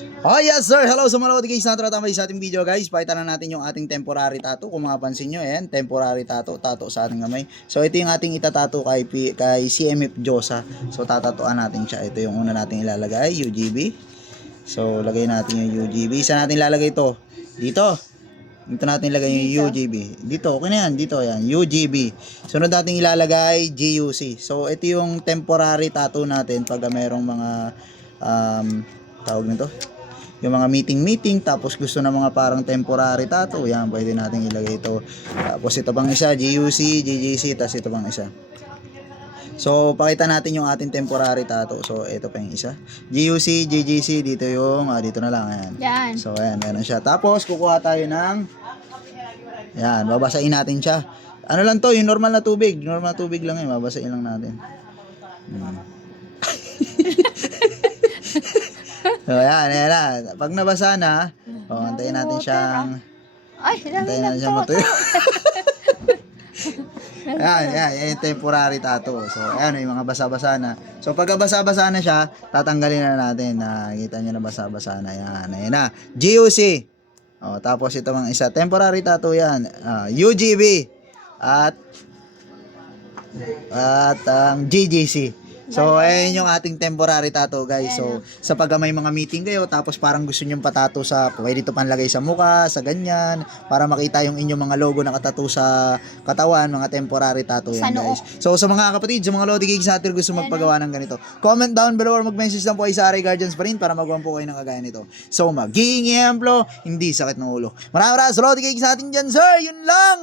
Oh yes sir, hello sa mga guys na tatamay sa ating video guys. Pakita na natin yung ating temporary tattoo. Kung mapapansin nyo, ayan, temporary tattoo sa ating kamay. So ito yung ating itatato kay CMF Josa. So tatatuan natin siya. Ito yung una nating ilalagay, UGB. So lagay natin yung UGB. Saan natin ilalagay ito? Dito. Dito natin ilagay yung UGB. Dito, okay na yan. Dito, ayan, UGB. Sunod natin ilalagay, GUC. So ito yung temporary tattoo natin pag mayroong mga tawag nito, yung mga meeting, tapos gusto na mga parang temporary tattoo, yan, pwede natin ilagay ito. Tapos ito pang isa, GUC, GGC, tapos ito pang isa. So, pakita natin yung ating temporary tattoo. So, ito pa yung isa. GUC, GGC, dito yung, dito na lang, ayan. Yan. So, ayan, meron siya. Tapos, kukuha tayo ng, ayan, babasain natin siya. Ano lang to, yung normal na tubig. Normal na tubig lang yun, babasain lang natin. So, ayan na. Pag nabasa na, antayin natin siyang, antayin natin siyang matuyo. Ayan, yung temporary tattoo. So, ayan, yung mga basa-basa na. So, pag basa-basa na siya, tatanggalin na natin. Nakita nyo na basa-basa na. Ayan na. GUC. Tapos ito mga isa. Temporary tattoo yan. UGB. At ang GGC. So, ayun yung ating temporary tattoo, guys. So, sa pag may mga meeting kayo, tapos parang gusto nyo patato sa, pwede ito panlagay sa mukha, sa ganyan, para makita yung inyong mga logo na katato sa katawan, mga temporary tattoo yan, guys. So, sa mga kapatid, sa mga Lodi Gigs natin gusto magpagawa ng ganito, comment down below or mag-message lang po kayo sa Aray Guardians pa rin para magawa po kayo ng kagaya nito. So, magiging ehemplo, hindi sakit ng ulo. Maraming sa Lodi Gigs natin dyan, sir! Yun lang!